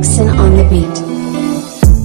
Nixon on the beat.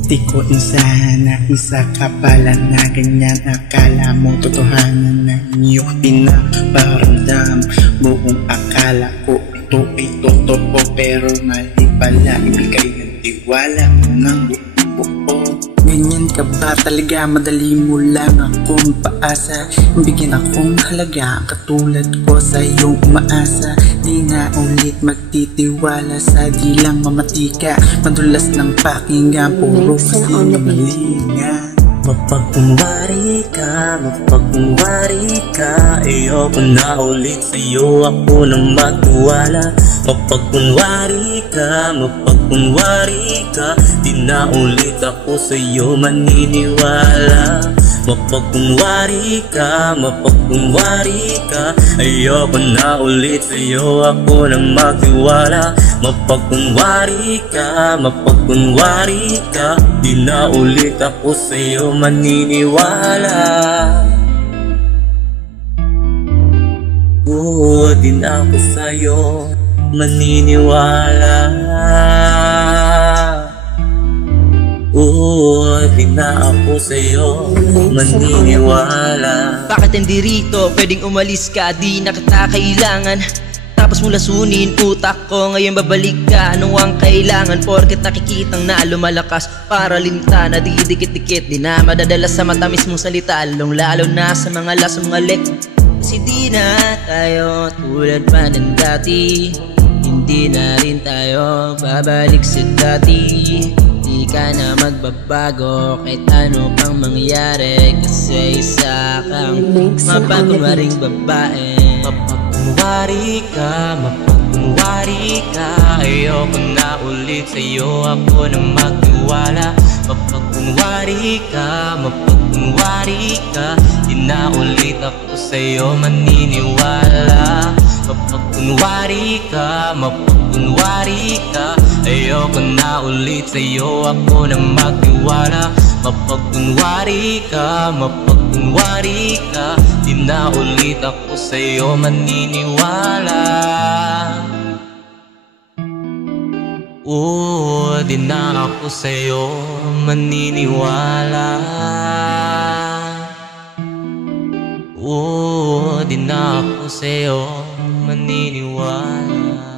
Di ko sana isa ka pala na ganyan. Akala mo totohanan na iyong pinaparamdam. Buong akala ko ito ay totoo, pero mali pala. Ibigay ng tiwala ng buo. Ganyan ka ba talaga? Madali mo lang akong paasa. Bigyan akong halaga, katulad ko sa iyong umaasa. Di na ulit magtitiwala sa di lang mamatika. Madulas ng pakinggan, puro kasi mamalinga. Mapagkunwari ka, ayoko na ulit sa'yo ako na magtiwala. Mapagkunwari ka, di na ulit ako sa'yo maniniwala. Mapagkunwari ka, ayoko na ulit sa'yo ako na magtiwala. Mapagkunwari ka, di na ulit ako sa'yo maniniwala. Di na ako sa'yo maniniwala. Di na ako sa'yo maniniwala. Bakit hindi rito pwedeng umalis ka? Di na kita kailangan. Tapos mo lasunin utak ko, ngayon babalik ka. Ano ang kailangan? Porket nakikitang na lumalakas para linta na didikit-dikit. Di na madadala sa matamis mong salita, lalong-lalo na sa mga lasang malik. Kasi di na tayo tulad pa ng dati. Hindi na rin tayo babalik sa dati. Di ka na magbabago kahit ano pang mangyari. Kasi isa kang mapagkunwaring babae. Mapagkunwari ka, ayoko na ulit sa'yo ako na magtiwala. Mapagkunwari ka, di na ulit ako sa'yo maniniwala. Mapagkunwari ka, ayoko na ulit sa'yo ako na magtiwala. Mapagkunwari ka, di na ulit ako sa'yo maniniwala. Di na ako sa'yo maniniwala. Di na ako sa'yo maniniwala.